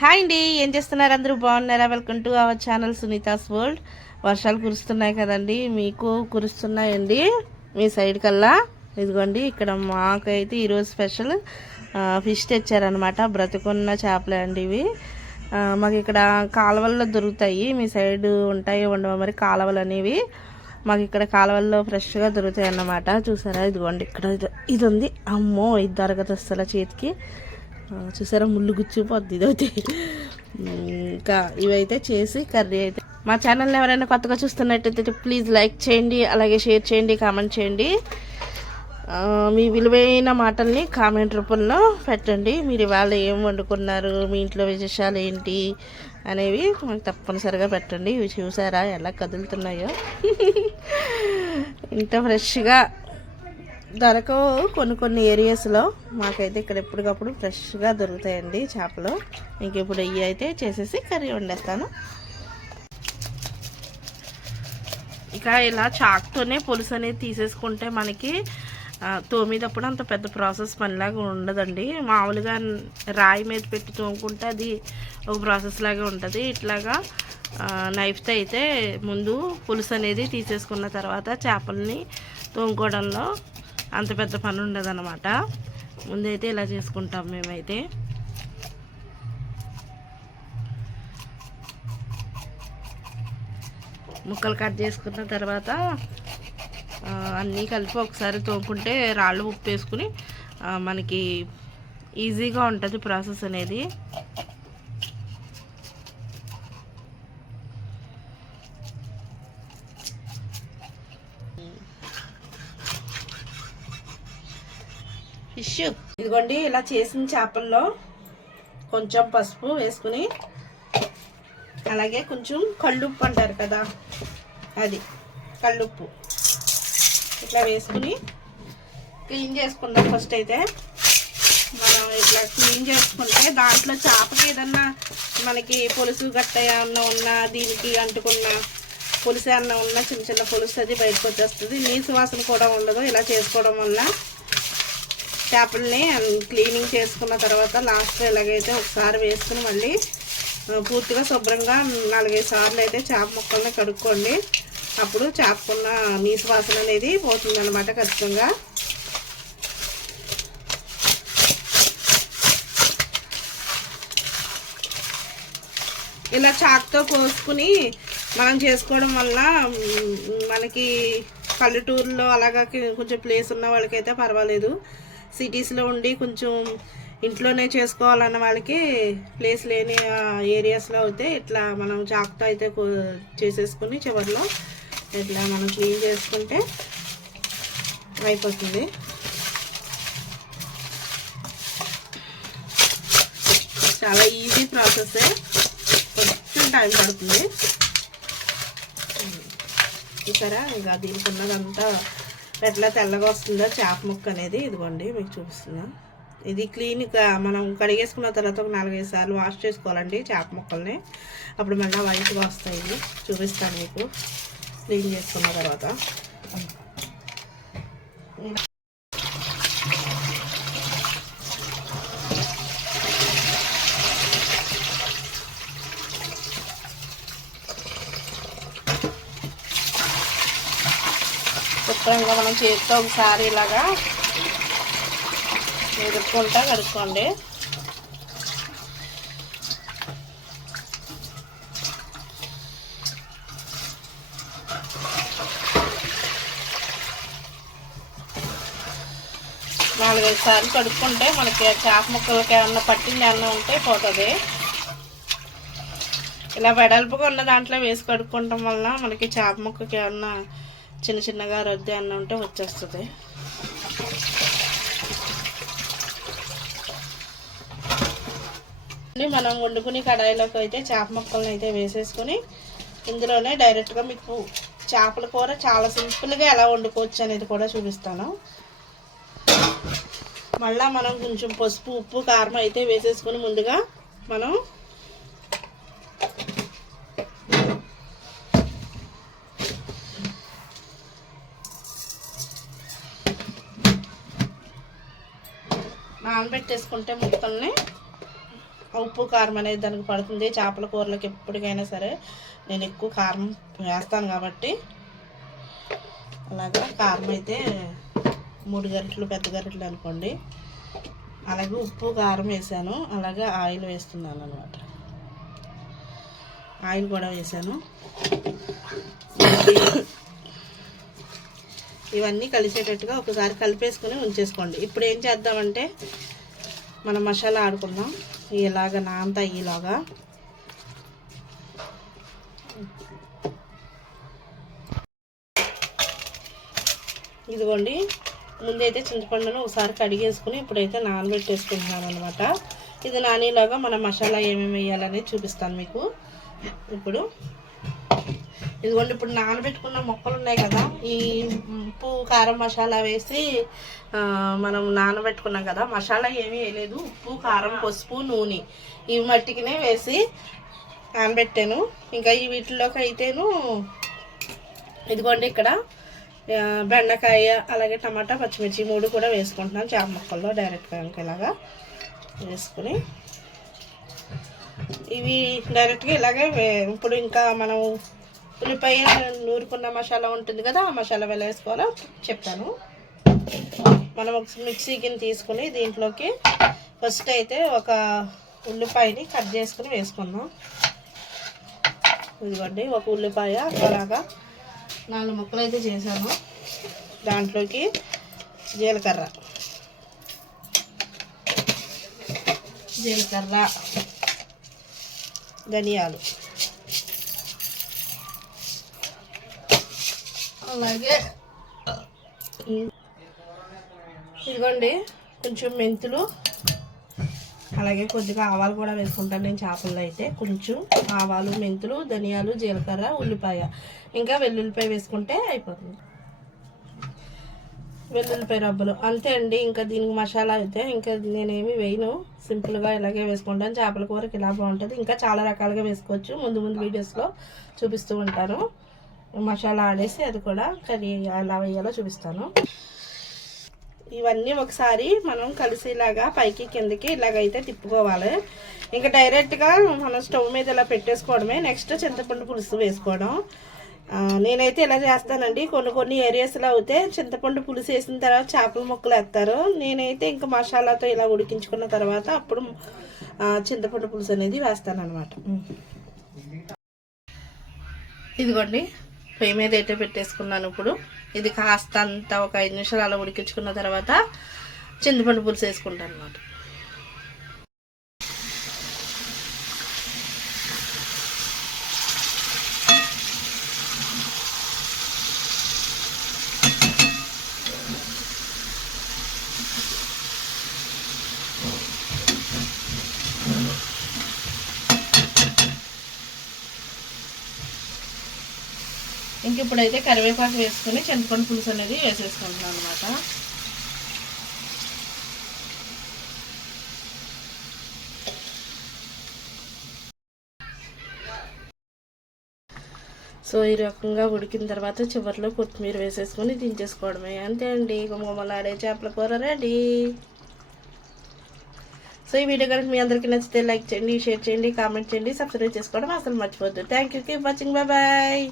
Hi అండి, ఏం చేస్తున్నారు? అందరూ బాగున్నారా? Welcome to our channel Sunita's world. వర్షాలు కురుస్తున్నాయి కదండి, మీకు కురుస్తున్నాయండి మీ సైడ్ కల్లా? ఇదిగోండి, ఇక్కడ మాకైతే ఈరోజు స్పెషల్ ఫిష్ తెచ్చారనమాట. బ్రతుకున్న చేపలే అండి ఇవి. మాకు ఇక్కడ కాలువల్లో దొరుకుతాయి. మీ సైడ్ ఉంటాయి ఉండవు మరి కాలువలు అనేవి. మాకు ఇక్కడ కాలువల్లో ఫ్రెష్గా దొరుకుతాయి అన్నమాట. చూసారా, ఇదిగోండి ఇక్కడ ఇది ఉంది. అమ్మో, ఇది దొరకదు అసలు చేతికి. చూసారా, ముళ్ళు గుచ్చిపోద్ది ఇదైతే. ఇంకా ఇవైతే చేసి కర్రీ అయితే. మా ఛానల్ని ఎవరైనా కొత్తగా చూస్తున్నట్టయితే ప్లీజ్ లైక్ చేయండి, అలాగే షేర్ చేయండి, కామెంట్ చేయండి. మీ విలువైన మాటల్ని కామెంట్ రూపంలో పెట్టండి. మీరు ఇవాళ ఏం వండుకున్నారు, మీ ఇంట్లో విశేషాలు ఏంటి అనేవి మాకు తప్పనిసరిగా పెట్టండి. ఇవి చూసారా ఎలా కదులుతున్నాయో. ఇంత ఫ్రెష్గా దొరకవు కొన్ని ఏరియాస్లో. మాకైతే ఇక్కడ ఎప్పటికప్పుడు ఫ్రెష్గా దొరుకుతాయండి చేపలు. ఇంక ఇప్పుడు ఇవి అయితే చేసేసి కర్రీ వండేస్తాను. ఇక ఇలా చాక్తోనే పులుసు అనేది తీసేసుకుంటే మనకి తోమేటప్పుడు అంత పెద్ద ప్రాసెస్ పనిలాగా ఉండదండి. మామూలుగా రాయి మీద పెట్టి తోముకుంటే అది ఒక ప్రాసెస్ లాగా ఉంటుంది. ఇట్లాగా నైఫ్తో అయితే ముందు పులుసు అనేది తీసేసుకున్న తర్వాత చేపల్ని తోముకోవడంలో అంత పెద్ద పని ఉండదన్నమాట. ముందైతే ఇలా చేసుకుంటాం మేమైతే. ముక్కలు కట్ చేసుకున్న తర్వాత అన్నీ కలిపి ఒకసారి తోముకుంటే రాళ్ళు ఉప్పు వేసుకుని మనకి ఈజీగా ఉంటుంది ప్రాసెస్ అనేది. ఫిష్ ఇదిగోండి, ఇలా చేసిన చేపల్లో కొంచెం పసుపు వేసుకుని, అలాగే కొంచెం కళ్ళుప్పు అంటారు కదా, అది కళ్ళుప్పు ఇట్లా వేసుకుని క్లీన్ చేసుకుందాం. ఫస్ట్ అయితే మనం ఇట్లా క్లీన్ చేసుకుంటే దాంట్లో చేపకి ఏదన్నా మనకి పులుసు గట్ట ఏమన్నా ఉన్నా, దీనికి అంటుకున్న పులుసు ఏమన్నా ఉన్నా చిన్న చిన్న పులుసు అది బయటకు వచ్చేస్తుంది. నీసు వాసన కూడా ఉండదు. ఇలా చేసుకోవడం వల్ల చేపల్ని క్లీనింగ్ చేసుకున్న తర్వాత లాస్ట్లో ఎలాగైతే ఒకసారి వేసుకుని మళ్ళీ పూర్తిగా శుభ్రంగా 4-5 సార్లు అయితే చేప ముక్కల్ని కడుక్కోండి. అప్పుడు చేపకున్న నీసు వాసన అనేది పోతుందన్నమాట ఖచ్చితంగా. ఇలా చాకుతో కోసుకుని మనం చేసుకోవడం వల్ల మనకి పల్లెటూరులో అలాగా కొంచెం ప్లేస్ ఉన్న వాళ్ళకైతే పర్వాలేదు. సిటీస్లో ఉండి కొంచెం ఇంట్లోనే చేసుకోవాలన్న వాళ్ళకి ప్లేస్ లేని ఏరియాస్లో అయితే ఇట్లా మనం చాకుతో అయితే చేసేసుకుని చివరిలో ఇట్లా మనం క్లీన్ చేసుకుంటే అయిపోతుంది. చాలా ఈజీ ప్రాసెస్, కొంచెం టైం పడుతుంది. చూసారా, ఇంకా దీనికి ఉన్నదంతా ఎట్లా తెల్లగా వస్తుందో చేప ముక్క అనేది. ఇదిగోండి మీకు చూపిస్తున్నా. ఇది క్లీన్గా మనం కడిగేసుకున్న తర్వాత ఒక 4-5 సార్లు వాష్ చేసుకోవాలండి చేప ముక్కల్ని. అప్పుడు మళ్ళీ వైట్గా వస్తాయి. చూపిస్తాను మీకు క్లీన్ చేసుకున్న తర్వాత. శుభ్రంగా మనం చేతితో ఒకసారి ఇలాగా ఎదుర్కొంటా కడుక్కోండి. నాలుగైదు సార్లు కడుక్కుంటే మనకి చేప ముక్కలకి ఏమన్నా పట్టింది ఏమన్నా ఉంటే పోతుంది. ఇలా వెడల్పుగా ఉన్న దాంట్లో వేసి కడుక్కోవటం వల్ల మనకి చేప ముక్కకి ఏమన్నా చిన్న చిన్నగా రద్దు అన్న ఉంటే వచ్చేస్తుంది. మనం వండుకుని కడాయిలోకి అయితే చేప ముక్కలను అయితే వేసేసుకుని ఇందులోనే డైరెక్ట్గా మీకు చేపల కూర చాలా సింపుల్గా ఎలా వండుకోవచ్చు అనేది కూడా చూపిస్తాను. మళ్ళీ మనం కొంచెం పసుపు, ఉప్పు, కారం అయితే వేసేసుకుని ముందుగా మనం నానబెట్టేసుకుంటే ముక్కల్ని ఉప్పు కారం అనేది దానికి పడుతుంది. చేపల కూరలకు ఎప్పటికైనా సరే నేను ఎక్కువ కారం వేస్తాను కాబట్టి అలాగా కారం అయితే 3 గరిటెలు పెద్ద గరిటెలు అనుకోండి. అలాగే ఉప్పు కారం వేసాను. అలాగే ఆయిల్ వేస్తున్నాను అనమాట. ఆయిల్ కూడా వేసాను. ఇవన్నీ కలిసేటట్టుగా ఒకసారి కలిపేసుకుని ఉంచేసుకోండి. ఇప్పుడు ఏం చేద్దామంటే మనం మసాలా ఆడుకుందాం. ఇలాగ నాంతా ఇలాగా ఇదిగోండి. ముందైతే చింతపండును ఒకసారి కడిగేసుకుని ఇప్పుడైతే నానబెట్టేసుకుంటున్నాను అనమాట. ఇది నానేలాగా మన మసాలా ఏమేమి వేయాలనేది చూపిస్తాను మీకు. ఇదిగోండి, ఇప్పుడు నానబెట్టుకున్న మొక్కలు ఉన్నాయి కదా, ఈ ఉప్పు కారం మసాలా వేసి మనం నానబెట్టుకున్నాం కదా. మసాలా ఏమీ వేయలేదు, ఉప్పు కారం పసుపు నూనె ఇవి మట్టికినే వేసి నానబెట్టాను. ఇంకా ఈ వీటిలోకి అయితేను ఇదిగోండి ఇక్కడ బెండకాయ అలాగే టమాటా పచ్చిమిర్చి 3 కూడా వేసుకుంటున్నాను చేప ముక్కల్లో డైరెక్ట్గా. ఇంకా ఇలాగా వేసుకుని ఇవి డైరెక్ట్గా ఇలాగే ఇప్పుడు ఇంకా మనం ఉల్లిపాయ నూరుకున్న మసాలా ఉంటుంది కదా, ఆ మసాలా వేసుకోవాలో చెప్తాను. మనం ఒక మిక్సీ గిన్నె తీసుకుని దీంట్లోకి ఫస్ట్ అయితే ఒక ఉల్లిపాయని కట్ చేసుకుని వేసుకుందాం. ఇదిగోండి, ఒక ఉల్లిపాయ అలాగా 4 ముక్కలు అయితే చేశాను. దాంట్లోకి జీలకర్ర ధనియాలు అలాగే ఇదిగోండి కొంచెం మెంతులు అలాగే కొద్దిగా ఆవాలు కూడా వేసుకుంటాను నేను చేపల్లో అయితే. కొంచెం ఆవాలు మెంతులు ధనియాలు జీలకర్ర ఉల్లిపాయ ఇంకా వెల్లుల్లిపాయ వేసుకుంటే అయిపోతుంది. వెల్లుల్లిపాయ రబ్బలు అంతే అండి. ఇంకా దీనికి మసాలా అయితే ఇంకా నేనేమి వేయను, సింపుల్గా ఇలాగే వేసుకుంటాను. చేపల కూరకి ఇలా బాగుంటుంది. ఇంకా చాలా రకాలుగా వేసుకోవచ్చు, ముందు వీడియోస్లో చూపిస్తూ ఉంటాను. మసాలా ఆడేసి అది కూడా కర్రీ ఎలా వేయాలో చూపిస్తాను. ఇవన్నీ ఒకసారి మనం కలిసేలాగా పైకి కిందకి ఇలాగైతే తిప్పుకోవాలి. ఇంకా డైరెక్ట్గా మనం స్టవ్ మీద ఇలా పెట్టేసుకోవడమే. నెక్స్ట్ చింతపండు పులుసు వేసుకోవడం. నేనైతే ఇలా చేస్తానండి. కొన్ని ఏరియాస్లో అయితే చింతపండు పులుసు వేసిన తర్వాత చేపల ముక్కలు వేస్తారు. నేనైతే ఇంకా మసాలాతో ఇలా ఉడికించుకున్న తర్వాత అప్పుడు చింతపండు పులుసు అనేది వేస్తాను అనమాట. ఇదిగోండి, పొయ్యి మీద అయితే పెట్టేసుకున్నాను. ఇప్పుడు ఇది కాస్త అంతా ఒక 5 నిమిషాలు అలా ఉడికించుకున్న తర్వాత చింతపండు పులుసు వేసుకుంటాను అనమాట. ఇంక ఇప్పుడైతే కరివేపాకు వేసుకుని చింతపండు పులుసు అనేది వేసేసుకుంటున్నాను అనమాట. సో ఈ రకంగా ఉడికిన తర్వాత చివరిలో కొత్తిమీర వేసేసుకొని దించేసుకోవడమే. అంతే అండి, గుమగుమలాడే చేపల కూర రెడీ. సో ఈ వీడియో కనుక మీ అందరికీ నచ్చితే లైక్ చేయండి, షేర్ చేయండి, కామెంట్ చేయండి, సబ్స్క్రైబ్ చేసుకోవడం అసలు మర్చిపోద్దు. Thank you, keep watching, bye bye.